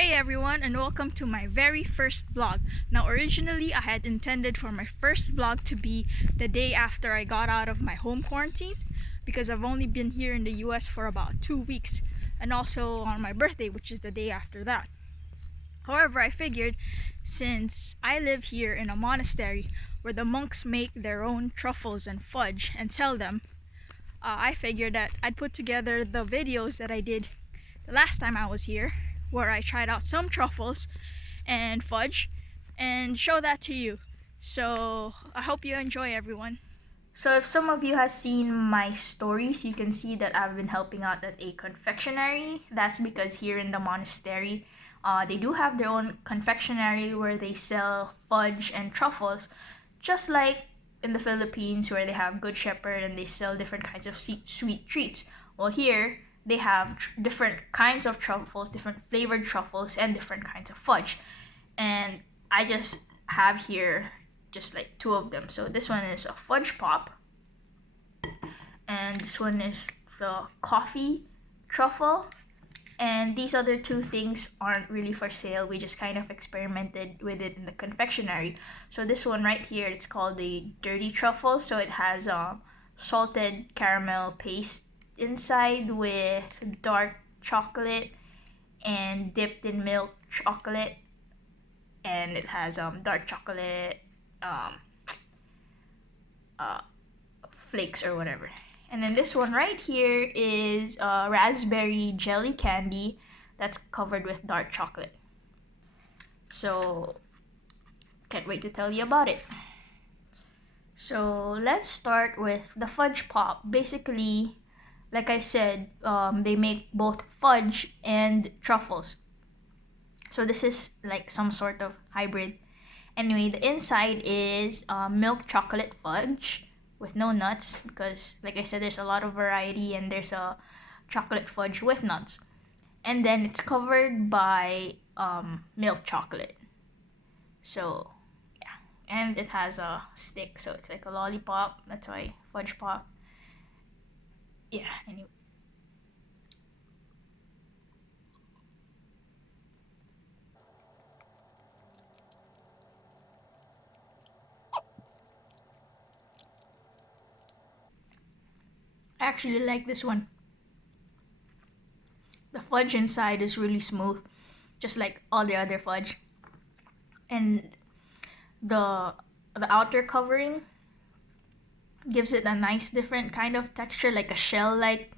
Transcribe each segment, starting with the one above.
Hey everyone, and welcome to my very first vlog. Now, originally, I had intended for my first vlog to be the day after I got out of my home quarantine because I've only been here in the US for about 2 weeks, and also on my birthday, which is the day after that. However, I figured since I live here in a monastery where the monks make their own truffles and fudge and sell them, I figured that I'd put together the videos that I did the last time I was here, where I tried out some truffles and fudge, and show that to you. So I hope you enjoy, everyone. So if some of you have seen my stories, you can see that I've been helping out at a confectionery. That's because here in the monastery, they do have their own confectionery where they sell fudge and truffles, just like in the Philippines where they have Good Shepherd and they sell different kinds of sweet treats. Well, here they have different kinds of truffles, different flavored truffles, and different kinds of fudge. And I just have here just like two of them. So this one is a fudge pop, and this one is the coffee truffle. And these other two things aren't really for sale. We just kind of experimented with it in the confectionery. So this one right here, it's called the dirty truffle. So it has salted caramel paste inside with dark chocolate and dipped in milk chocolate, and it has dark chocolate flakes or whatever. And then this one right here is raspberry jelly candy that's covered with dark chocolate. So can't wait to tell you about it. So let's start with the fudge pop. Basically, like I said, they make both fudge and truffles. So this is like some sort of hybrid. Anyway, the inside is milk chocolate fudge with no nuts because, like I said, there's a lot of variety and there's a chocolate fudge with nuts. And then it's covered by milk chocolate. So, yeah. And it has a stick, so it's like a lollipop. That's why fudge pop. Yeah, anyway. I actually like this one. The fudge inside is really smooth, just like all the other fudge. And the outer covering gives it a nice different kind of texture, like a shell like.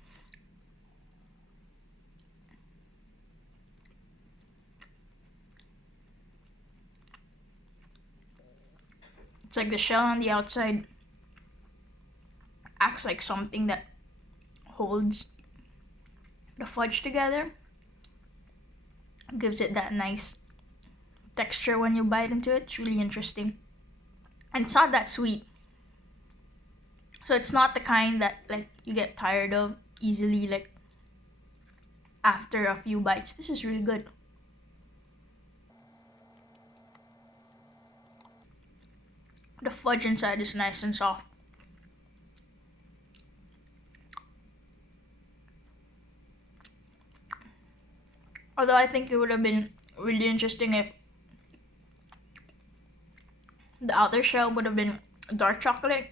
It's like the shell on the outside acts like something that holds the fudge together, gives it that nice texture when you bite into it. It's really interesting, and it's not that sweet, so it's not the kind that like you get tired of easily, like after a few bites. This is really good. The fudge inside is nice and soft. Although I think it would have been really interesting if the outer shell would have been dark chocolate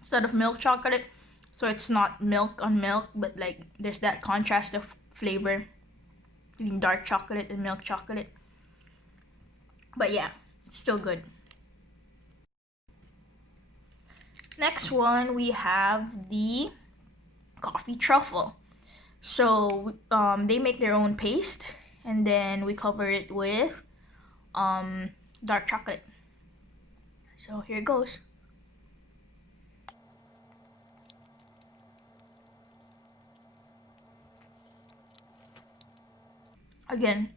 instead of milk chocolate. So it's not milk on milk, but like there's that contrast of flavor between dark chocolate and milk chocolate. But yeah, it's still good. Next one, we have the coffee truffle. So they make their own paste, and then we cover it with dark chocolate. So here it goes. Again,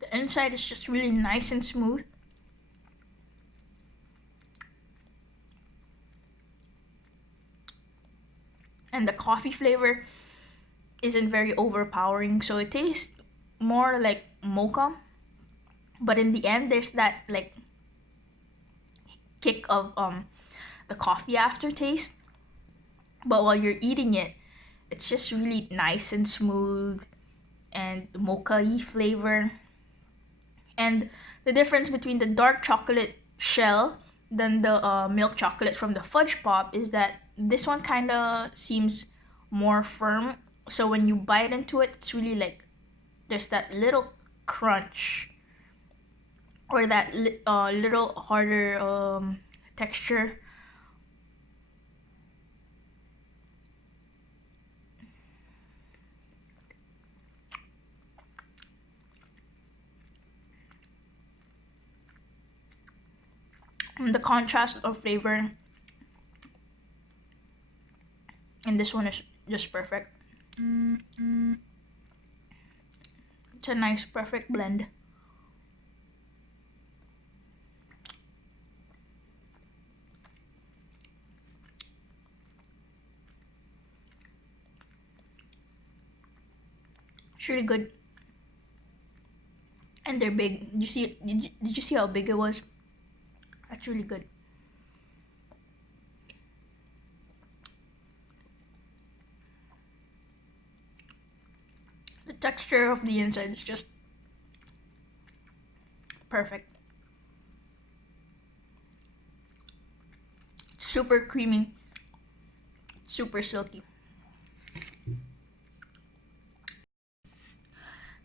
the inside is just really nice and smooth. And the coffee flavor isn't very overpowering, so it tastes more like mocha. But in the end, there's that like kick of the coffee aftertaste. But while you're eating it, it's just really nice and smooth and mocha-y flavor. And the difference between the dark chocolate shell than the milk chocolate from the fudge pop is that this one kind of seems more firm. So when you bite into it, it's really like there's that little crunch or that little harder texture. And the contrast of flavor in this one is just perfect. It's a nice, perfect blend. It's really good. And they're big. Did you see how big it was? That's really good. The texture of the inside is just perfect. Super creamy. Super silky.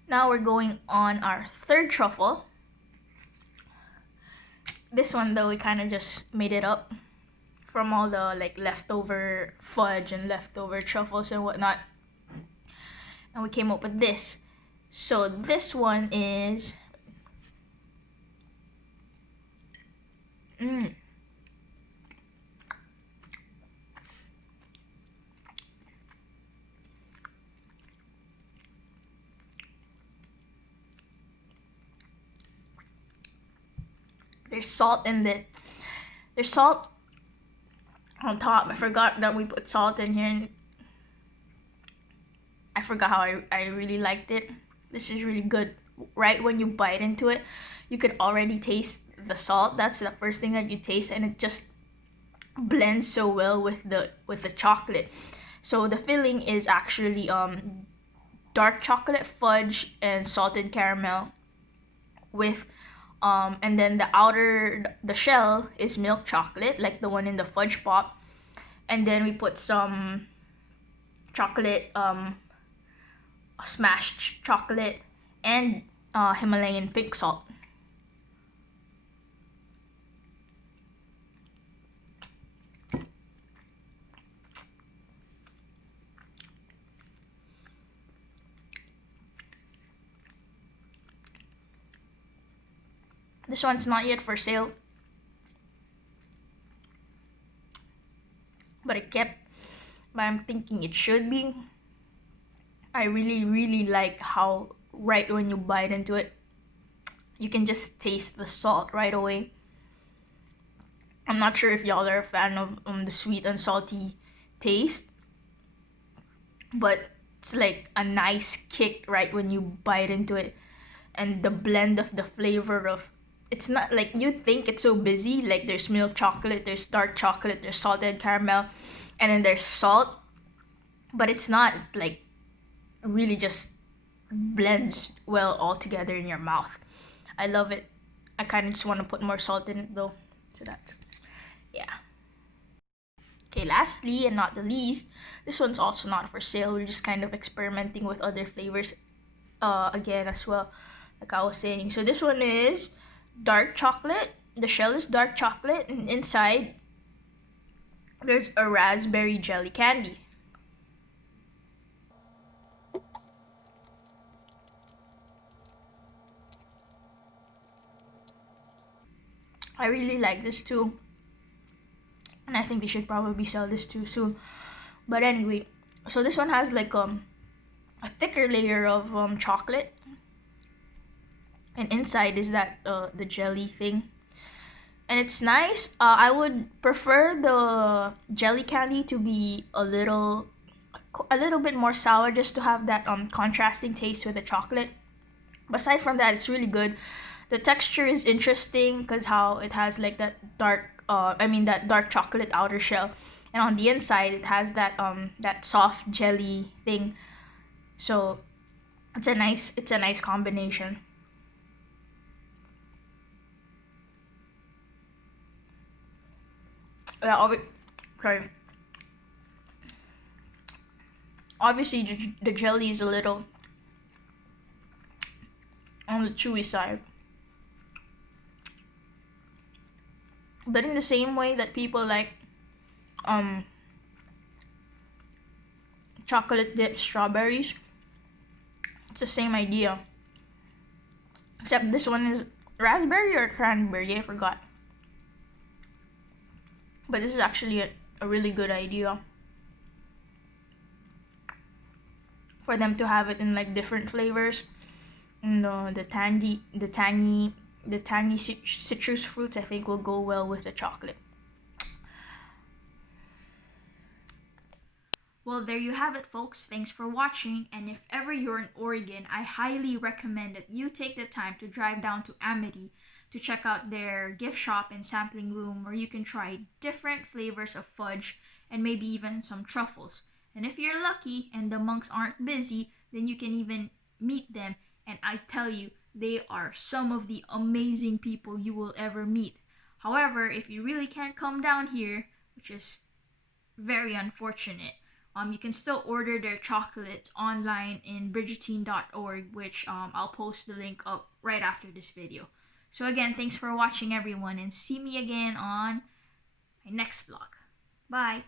Now we're going on our third truffle. This one though, we kind of just made it up from all the like leftover fudge and leftover truffles and whatnot. And we came up with this. So this one is there's salt in it. There's salt on top. I forgot that we put salt in here. And I forgot how I really liked it. This is really good. Right when you bite into it, you could already taste the salt. That's the first thing that you taste, and it just blends so well with the chocolate. So the filling is actually dark chocolate fudge and salted caramel with and then the shell is milk chocolate like the one in the fudge pop, and then we put some chocolate smashed chocolate and Himalayan pink salt. This one's not yet for sale, but I'm thinking it should be. I really like how right when you bite into it, you can just taste the salt right away. I'm not sure if y'all are a fan of the sweet and salty taste, but it's like a nice kick right when you bite into it, and the blend of the flavor of it's not like you think it's so busy. Like there's milk chocolate, there's dark chocolate, there's salted caramel, and then there's salt, but it's not like really just blends well all together in your mouth. I love it. I kind of just want to put more salt in it though. So that's, yeah. Okay, lastly and not the least, this one's also not for sale. We're just kind of experimenting with other flavors again as well, like I was saying. So this one is dark chocolate. The shell is dark chocolate, and inside there's a raspberry jelly candy. I really like this too, and I think they should probably sell this too soon. But anyway, so this one has like a thicker layer of chocolate, and inside is that the jelly thing, and it's nice. I would prefer the jelly candy to be a little bit more sour, just to have that contrasting taste with the chocolate. But aside from that, it's really good. The texture is interesting because how it has like that dark chocolate outer shell, and on the inside it has that soft jelly thing. So it's a nice combination. Yeah, sorry. Obviously, the jelly is a little on the chewy side, but in the same way that people like um chocolate dipped strawberries, it's the same idea. Except this one is raspberry or cranberry, I forgot. But this is actually a really good idea for them to have it in like different flavors. And the tangy citrus fruits I think will go well with the chocolate. Well, there you have it, folks. Thanks for watching. And if ever you're in Oregon, I highly recommend that you take the time to drive down to Amity to check out their gift shop and sampling room where you can try different flavors of fudge and maybe even some truffles. And if you're lucky and the monks aren't busy, then you can even meet them. And I tell you, they are some of the amazing people you will ever meet. However, if you really can't come down here, which is very unfortunate, you can still order their chocolates online in bridgetine.org, which I'll post the link up right after this video. So again, thanks for watching, everyone, and see me again on my next vlog. Bye!